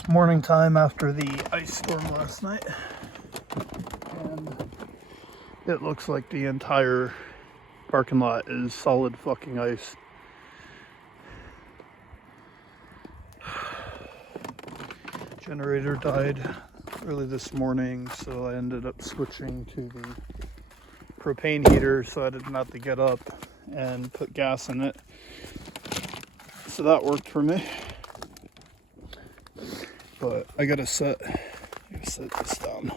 It's morning time after the ice storm last night, and it looks like the entire parking lot is solid fucking ice. Generator died early this morning, so I ended up switching to the propane heater so I didn't have to get up and put gas in it. So that worked for me. But I gotta set this down.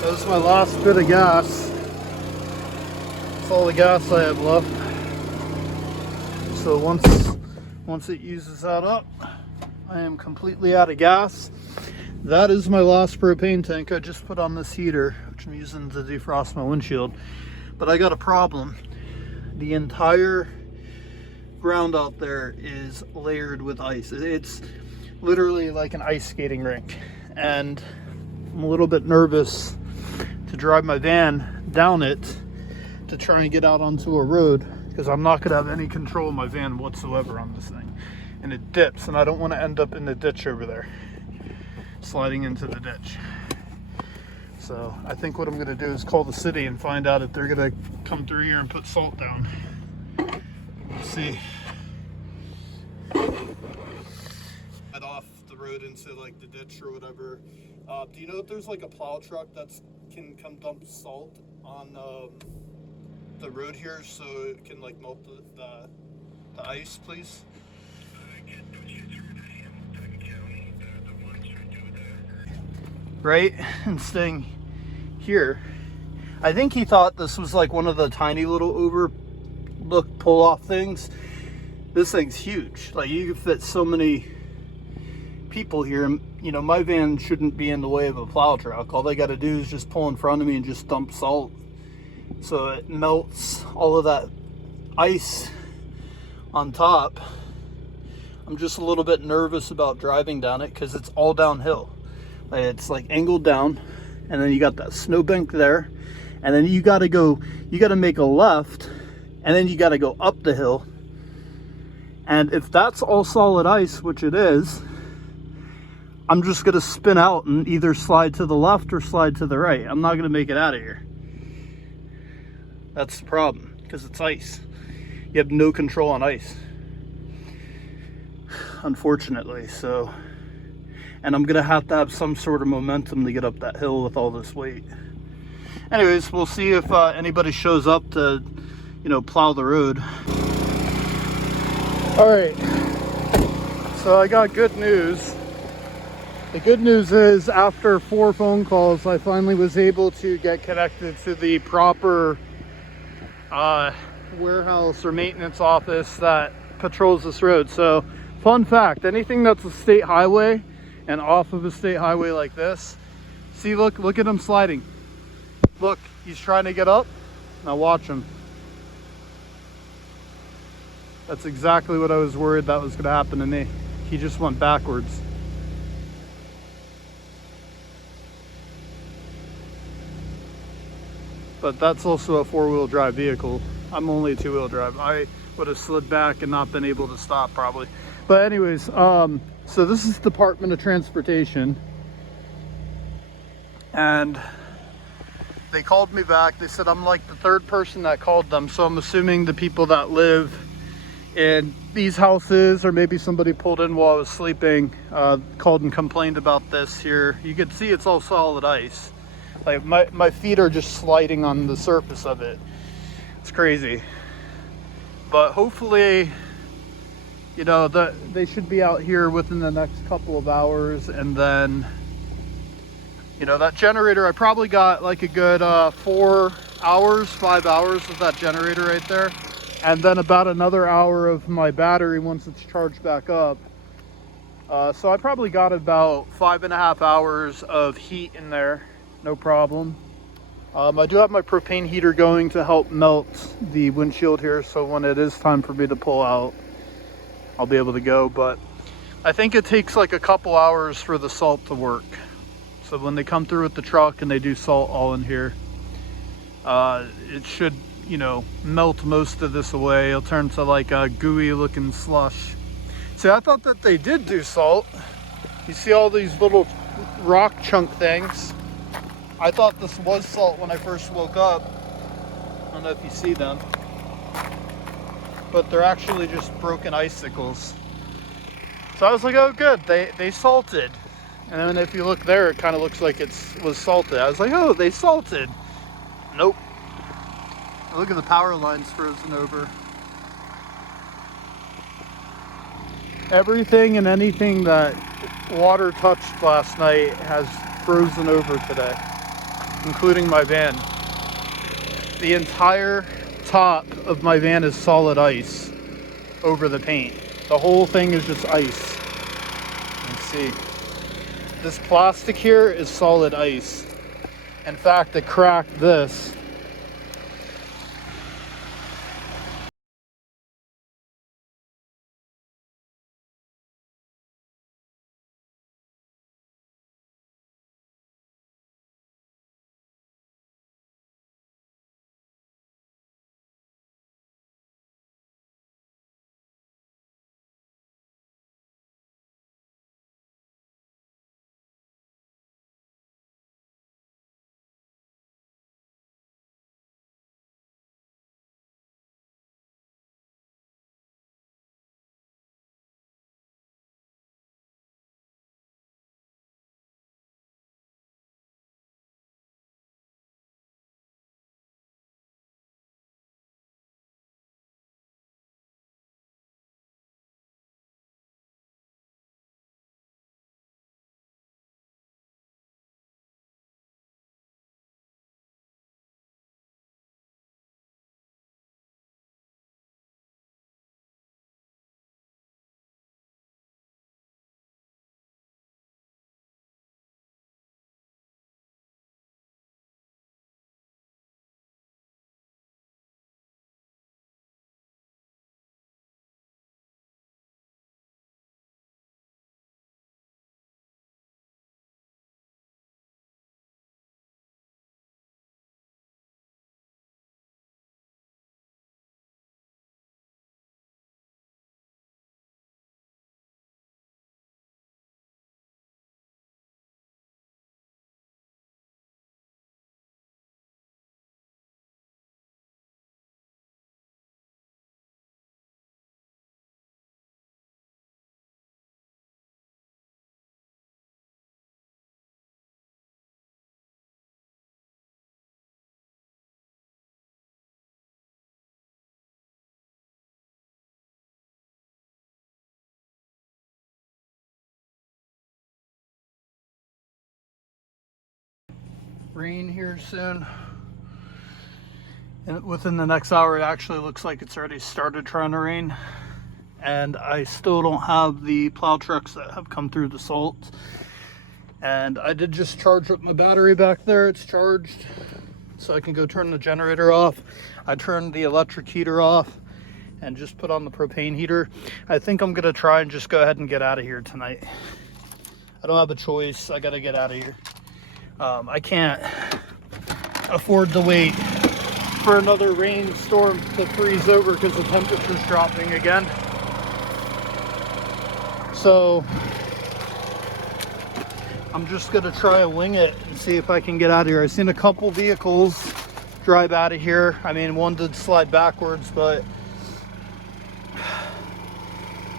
That was my last bit of gas. That's all the gas I have left. So once it uses that up, I am completely out of gas. That is my last propane tank I just put on this heater, which I'm using to defrost my windshield. But I got a problem. The entire ground out there is layered with ice. It's literally like an ice skating rink. And I'm a little bit nervous to drive my van down it to try and get out onto a road, because I'm not gonna have any control of my van whatsoever on this thing. And it dips, and I don't want to end up in the ditch over there, sliding into the ditch. So I think what I'm gonna do is call the city and find out if they're gonna come through here and put salt down. We'll see. Head off the road into like the ditch or whatever. Do you know if there's like a plow truck that's can come dump salt on the road here so it can like melt the ice, please? Right? And staying here. I think he thought this was like one of the tiny little overlook pull-off things. This thing's huge. Like, you can fit so many people here. You know, my van shouldn't be in the way of a plow truck. All they got to do is just pull in front of me and just dump salt, so it melts all of that ice on top. I'm just a little bit nervous about driving down it because it's all downhill. It's like angled down, and then you got that snowbank there, and then you got to make a left, and then you got to go up the hill. And if that's all solid ice, which it is, I'm just going to spin out and either slide to the left or slide to the right. I'm not going to make it out of here. That's the problem, because it's ice. You have no control on ice, unfortunately. So, and I'm going to have some sort of momentum to get up that hill with all this weight. Anyways, we'll see if anybody shows up to, plow the road. All right, so I got good news. The good news is, after 4 phone calls, I finally was able to get connected to the proper warehouse or maintenance office that patrols this road. So, fun fact, anything that's a state highway and off of a state highway like this, see, look at him sliding. Look, he's trying to get up. Now watch him. That's exactly what I was worried that was going to happen to me. He just went backwards. But that's also a 4-wheel drive vehicle. I'm only a 2-wheel drive. I would have slid back and not been able to stop probably. But anyways, so this is Department of Transportation. And they called me back. They said I'm like the 3rd person that called them. So I'm assuming the people that live in these houses, or maybe somebody pulled in while I was sleeping, called and complained about this here. You can see it's all solid ice. Like, my feet are just sliding on the surface of it. It's crazy. But hopefully, they should be out here within the next couple of hours. And then, that generator, I probably got like a good 5 hours of that generator right there. And then about another hour of my battery once it's charged back up. So I probably got about 5.5 hours of heat in there. No problem. I do have my propane heater going to help melt the windshield here, so when it is time for me to pull out, I'll be able to go. But I think it takes like a couple hours for the salt to work. So when they come through with the truck and they do salt all in here, it should, you know, melt most of this away. It'll turn to like a gooey looking slush. See, I thought that they did do salt. You see all these little rock chunk things. I thought this was salt when I first woke up. I don't know if you see them, but they're actually just broken icicles. So I was like, oh good, they salted. And then if you look there, it kind of looks like it was salted. I was like, oh, they salted. Nope. Look at the power lines frozen over. Everything and anything that water touched last night has frozen over today, including my van. The entire top of my van is solid ice over the paint. The whole thing is just ice. Let's see. This plastic here is solid ice. In fact, it cracked this. Rain here soon. And within the next hour, it actually looks like it's already started trying to rain. And I still don't have the plow trucks that have come through the salt. And I did just charge up my battery back there. It's charged, so I can go turn the generator off. I turned the electric heater off and just put on the propane heater. I think I'm gonna try and just go ahead and get out of here tonight. I don't have a choice. I gotta get out of here. I can't afford to wait for another rainstorm to freeze over because the temperature's dropping again. So I'm just gonna try and wing it and see if I can get out of here. I've seen a couple vehicles drive out of here. I mean, one did slide backwards, but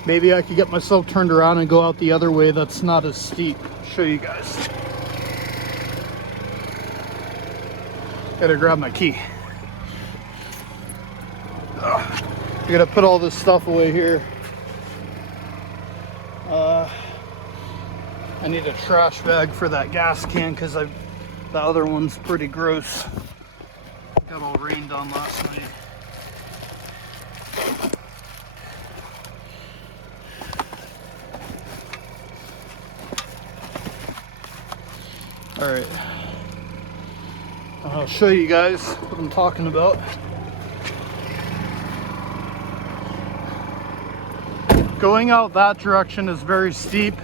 maybe I could get myself turned around and go out the other way that's not as steep. I'll show you guys. Gotta grab my key. I gotta put all this stuff away here. I need a trash bag for that gas can because the other one's pretty gross. Got all rained on last night. All right. I'll show you guys what I'm talking about. Going out that direction is very steep.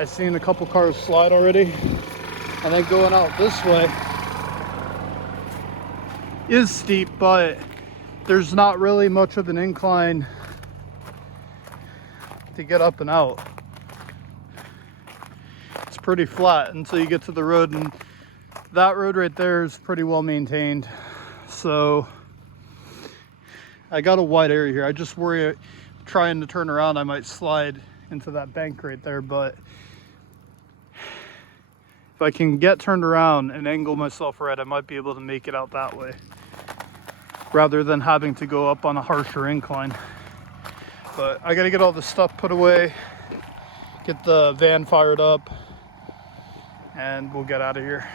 I've seen a couple cars slide already. And then going out this way is steep, but there's not really much of an incline to get up and out. It's pretty flat until you get to the road, and that road right there is pretty well maintained. So I got a wide area here. I just worry trying to turn around, I might slide into that bank right there, but if I can get turned around and angle myself right, I might be able to make it out that way, rather than having to go up on a harsher incline. But I gotta get all this stuff put away, get the van fired up, and we'll get out of here.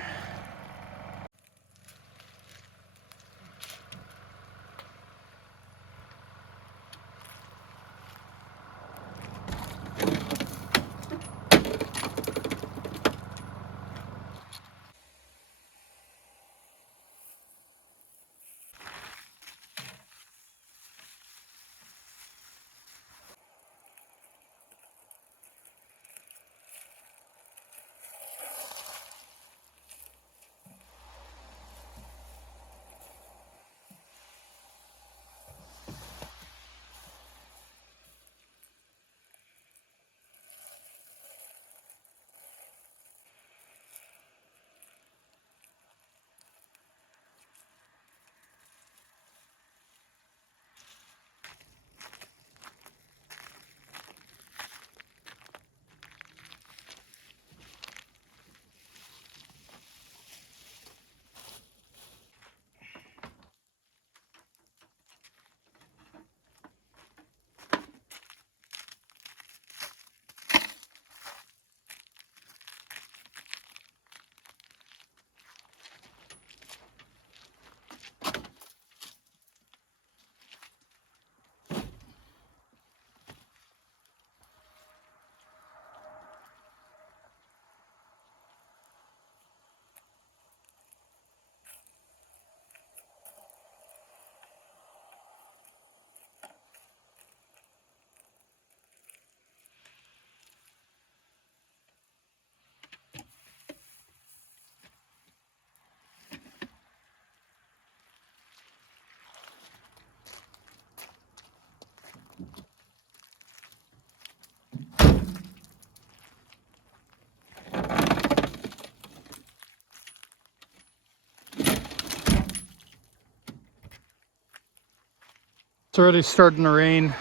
It's already starting to rain.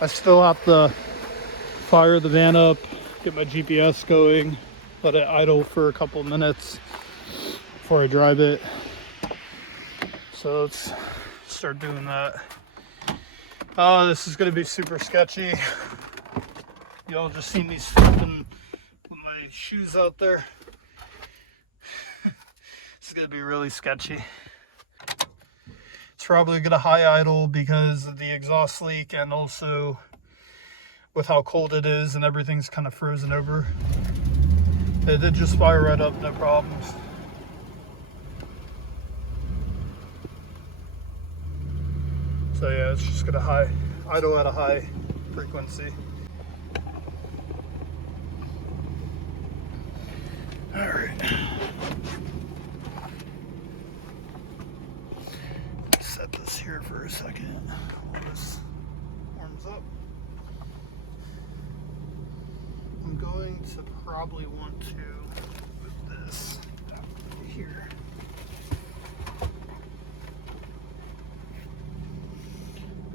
I still have to fire the van up, get my GPS going, let it idle for a couple minutes before I drive it. So let's start doing that. Oh, this is gonna be super sketchy. Y'all just seen me slipping with my shoes out there. This is gonna be really sketchy. It's probably gonna high idle because of the exhaust leak, and also with how cold it is and everything's kind of frozen over. It did just fire right up, no problems. So yeah, it's just gonna idle at a high frequency. All right. Set this here for a second while this warms up. I'm going to probably want to put this down here.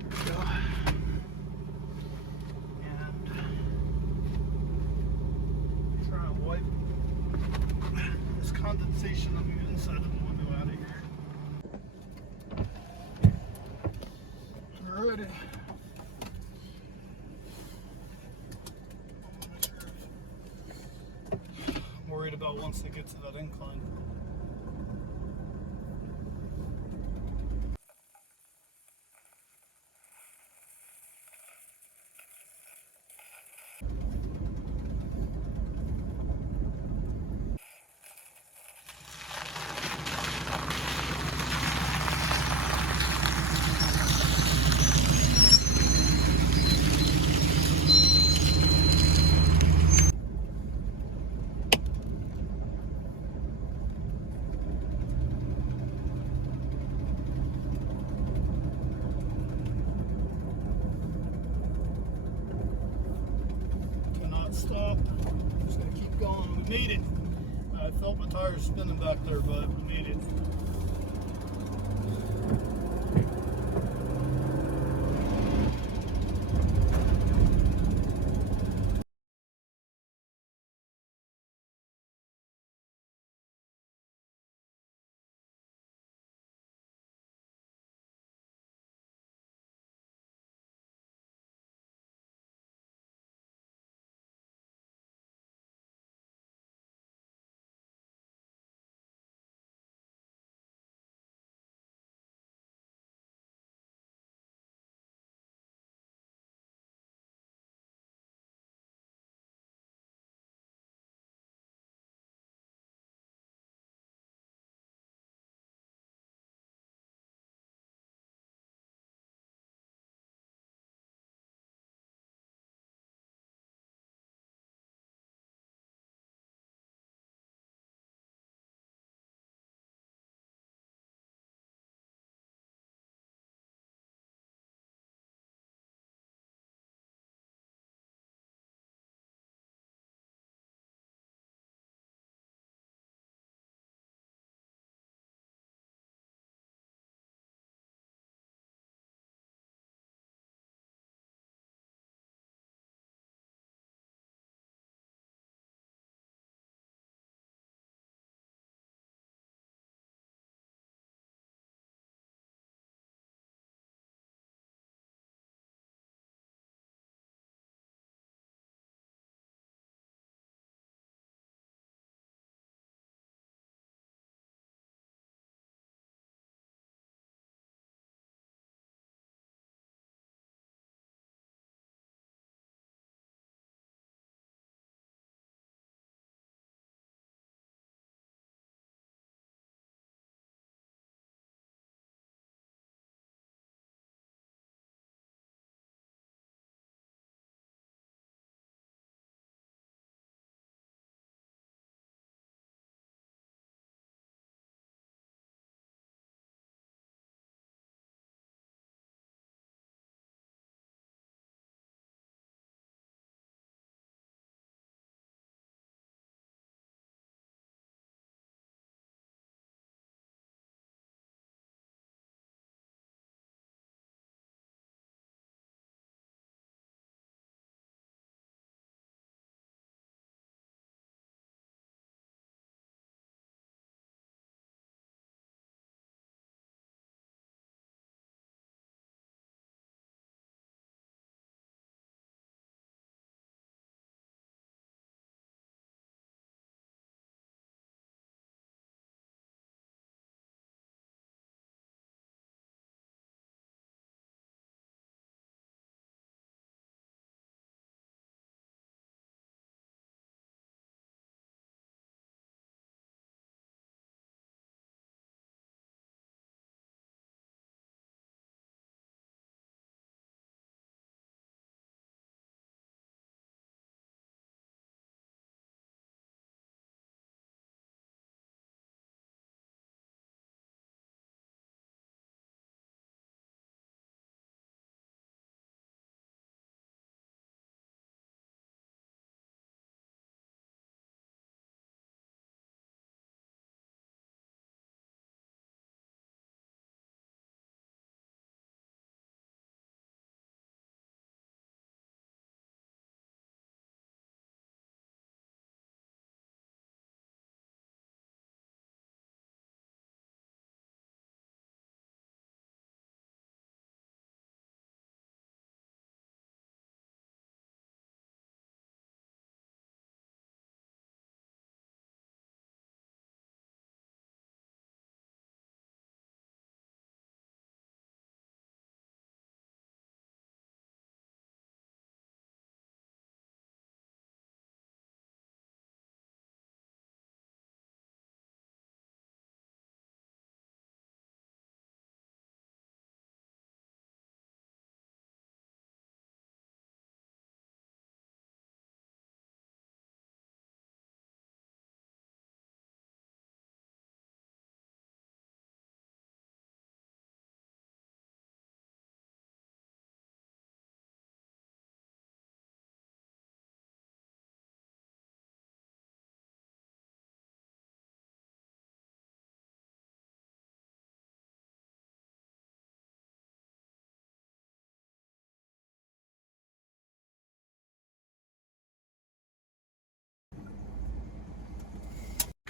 There we go. And try to wipe this condensation on the inside of the window out of here. Alrighty. I'm worried about once they get to that incline. stop. I'm just gonna keep going. We made it. I felt my tires spinning back there, but we made it.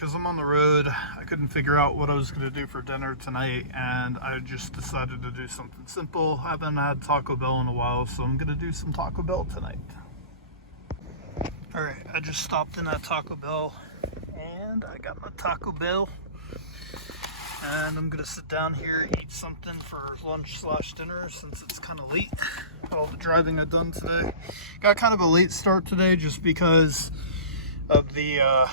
because I'm on the road, I couldn't figure out what I was going to do for dinner tonight, and I just decided to do something simple. I haven't had Taco Bell in a while, so I'm going to do some Taco Bell tonight. Alright, I just stopped in at Taco Bell, and I got my Taco Bell, and I'm going to sit down here, eat something for lunch / dinner since it's kind of late. All the driving I've done today. Got kind of a late start today just because of the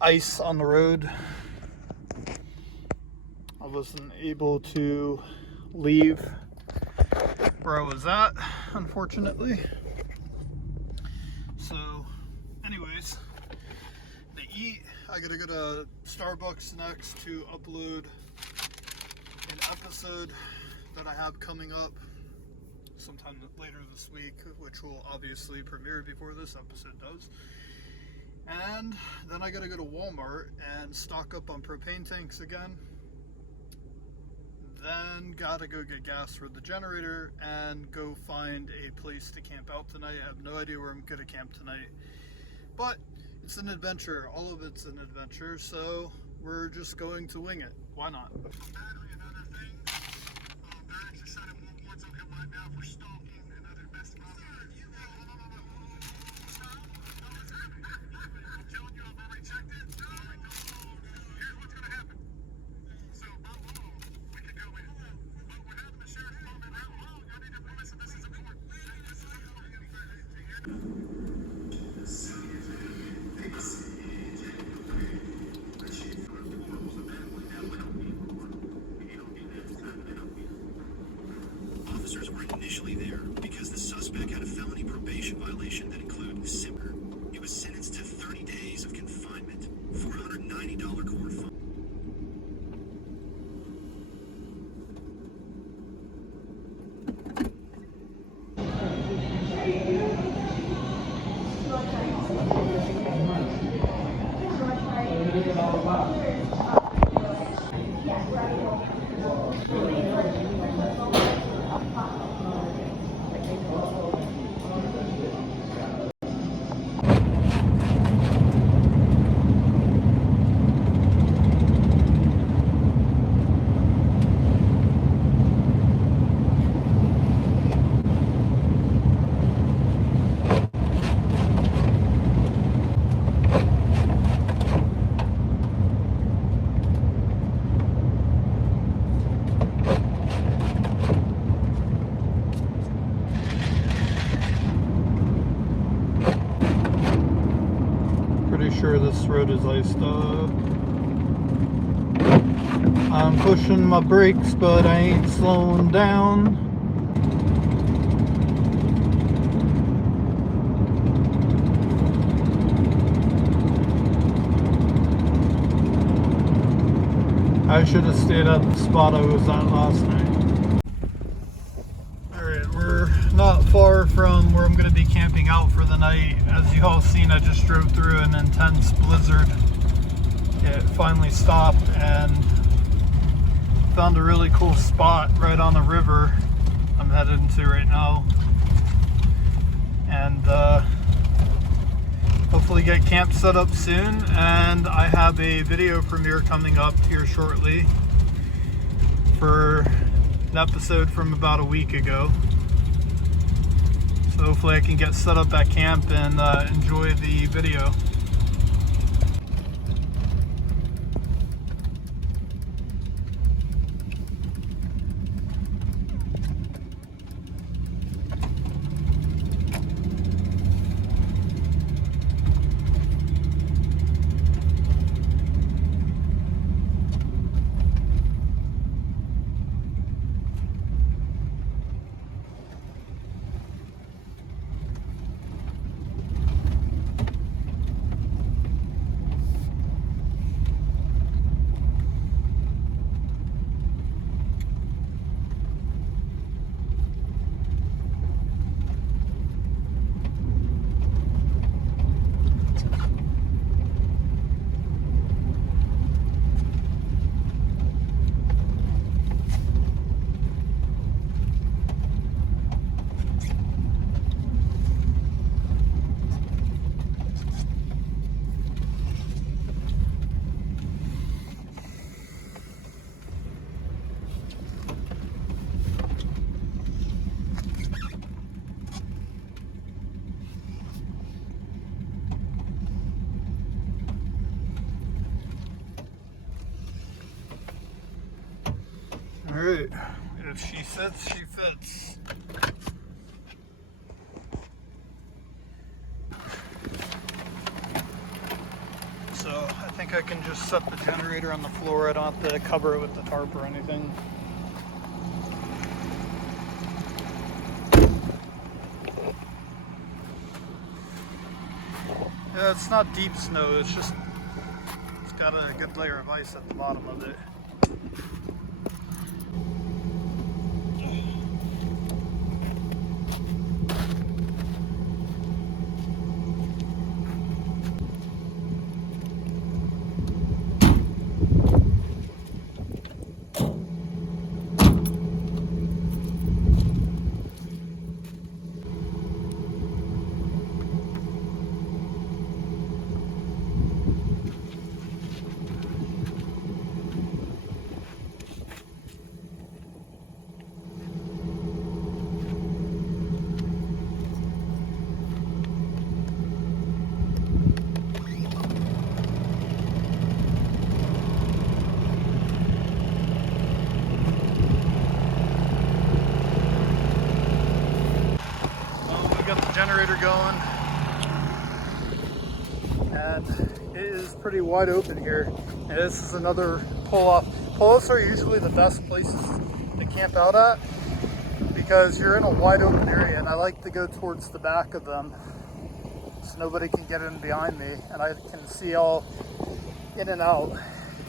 ice on the road. I wasn't able to leave where I was at, unfortunately. So anyways, to eat, I gotta go to Starbucks next to upload an episode that I have coming up sometime later this week, which will obviously premiere before this episode does. And then I gotta go to Walmart and stock up on propane tanks again. Then gotta go get gas for the generator and go find a place to camp out tonight. I have no idea where I'm gonna camp tonight, but it's an adventure. All of it's an adventure, so we're just going to wing it. Why not? Officers were initially there because the suspect had a felony probation violation that included simmer. He was sentenced to 30 days of confinement, $490 court fine. Sure this road is iced up. I'm pushing my brakes, but I ain't slowing down. I should have stayed at the spot I was at last night. Alright, we're not far from where I'm going to be camping out for the night. As you all seen, I just drove through an intense blizzard. It finally stopped and found a really cool spot right on the river I'm headed into right now. And hopefully get camp set up soon. And I have a video premiere coming up here shortly for an episode from about a week ago. So hopefully I can get set up at camp and enjoy the video. Alright, if she fits, she fits. So I think I can just set the generator on the floor. I don't have to cover it with the tarp or anything. Yeah, it's not deep snow, it's got a good layer of ice at the bottom of it. Got the generator going, and it is pretty wide open here. And this is another pull-off. Pull-offs are usually the best places to camp out at because you're in a wide open area, and I like to go towards the back of them so nobody can get in behind me and I can see all in and out.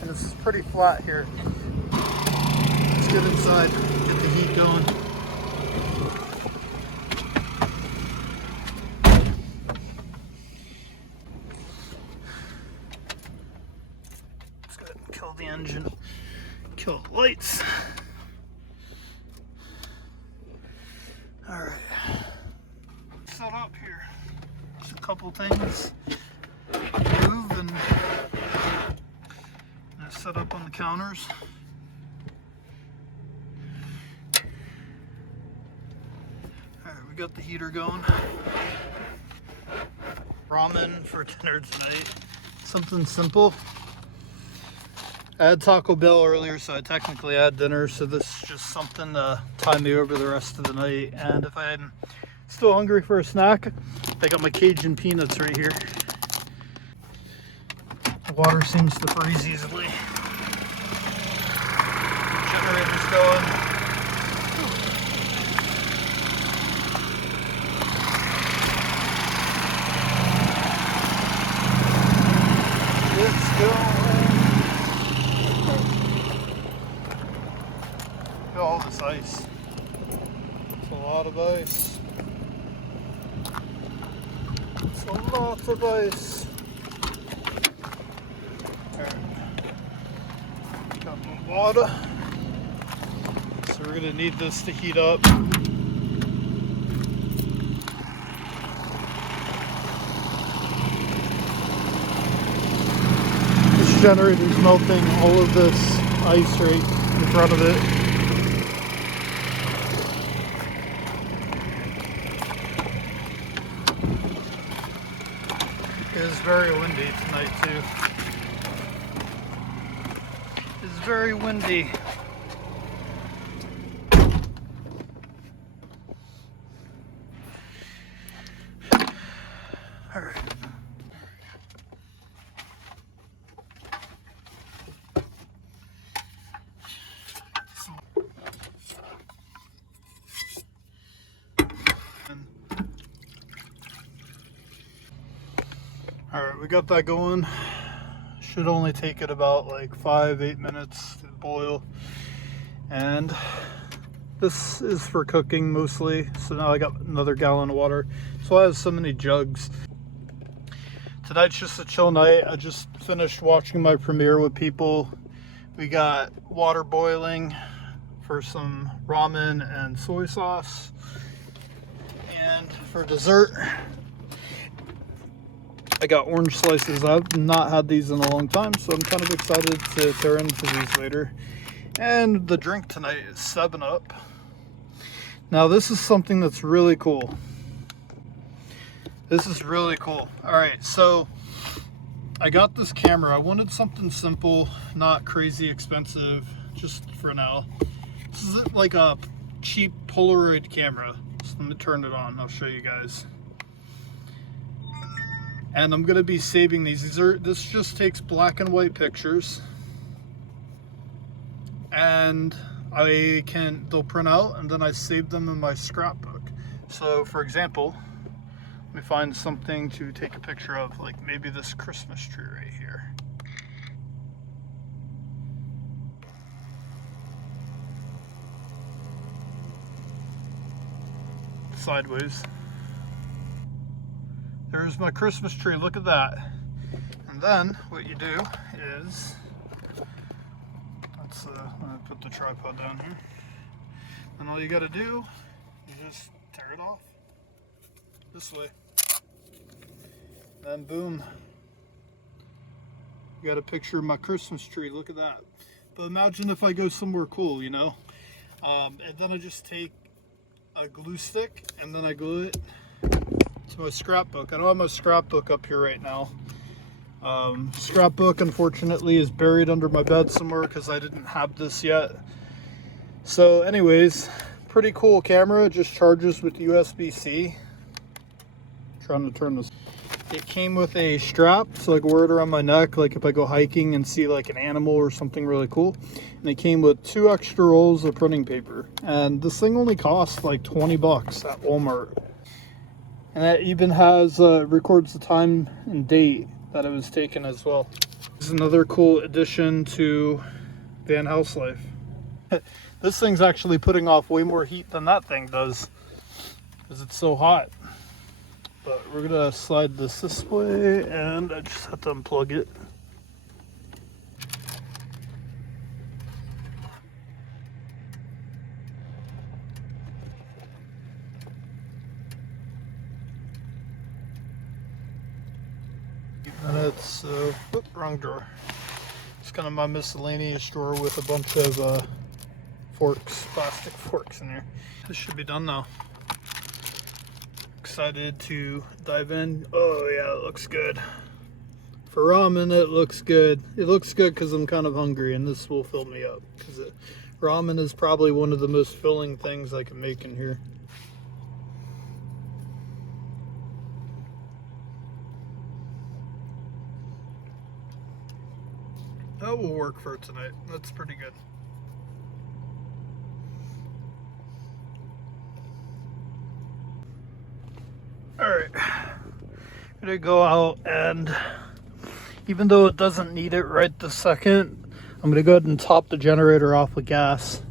And this is pretty flat here. Let's get inside, get the heat going. Kill the engine, kill the lights. All right, set up here. Just a couple things move and set up on the counters. All right, we got the heater going. Ramen for dinner tonight. Something simple. I had Taco Bell earlier, so I technically had dinner, so this is just something to tie me over the rest of the night. And if I'm still hungry for a snack, I got my Cajun peanuts right here. The water seems to freeze easily. Generator's going. It's going. Look at all this ice. It's a lot of ice. It's a lot of ice. Alright. Got my water. So we're gonna need this to heat up. This generator's melting all of this ice right in front of it. It is very windy tonight too. It's very windy. All right. All right, we got that going. Should only take it about like 5-8 minutes to boil. And this is for cooking mostly. So now I got another gallon of water. So I have so many jugs. Tonight's just a chill night. I just finished watching my premiere with people. We got water boiling for some ramen and soy sauce. And for dessert, I got orange slices. I've not had these in a long time, so I'm kind of excited to tear into these later. And the drink tonight is 7-Up. Now this is something that's really cool. This is really cool. All right, so I got this camera. I wanted something simple, not crazy expensive, just for now. This is like a cheap Polaroid camera. So let me turn it on. I'll show you guys. And I'm gonna be saving these. This just takes black and white pictures, and they'll print out, and then I save them in my scrapbook. So for example, let me find something to take a picture of, like maybe this Christmas tree right here. Sideways. There's my Christmas tree, look at that. And then what you do is, I'm gonna put the tripod down here. And all you gotta do is just tear it off this way. Then boom, you got a picture of my Christmas tree, look at that. But imagine if I go somewhere cool, you know? And then I just take a glue stick and then I glue it to my scrapbook. I don't have my scrapbook up here right now. Scrapbook unfortunately is buried under my bed somewhere because I didn't have this yet. So anyways, pretty cool camera. It just charges with USB-C. Trying to turn this. It came with a strap so I can wear it around my neck, like if I go hiking and see like an animal or something really cool. And it came with 2 extra rolls of printing paper. And this thing only cost like 20 bucks at Walmart. And that even has records the time and date that it was taken as well. This is another cool addition to Vanlife. This thing's actually putting off way more heat than that thing does because it's so hot. But we're gonna slide this way, and I just have to unplug it. And it's wrong drawer. It's kind of my miscellaneous drawer with a bunch of forks, plastic forks in here. This should be done now. Excited to dive in. Oh yeah, it looks good. For ramen, it looks good. It looks good because I'm kind of hungry, and this will fill me up. Because ramen is probably one of the most filling things I can make in here. That will work for tonight. That's pretty good. Alright, I'm gonna go out, and even though it doesn't need it right this second, I'm gonna go ahead and top the generator off with gas.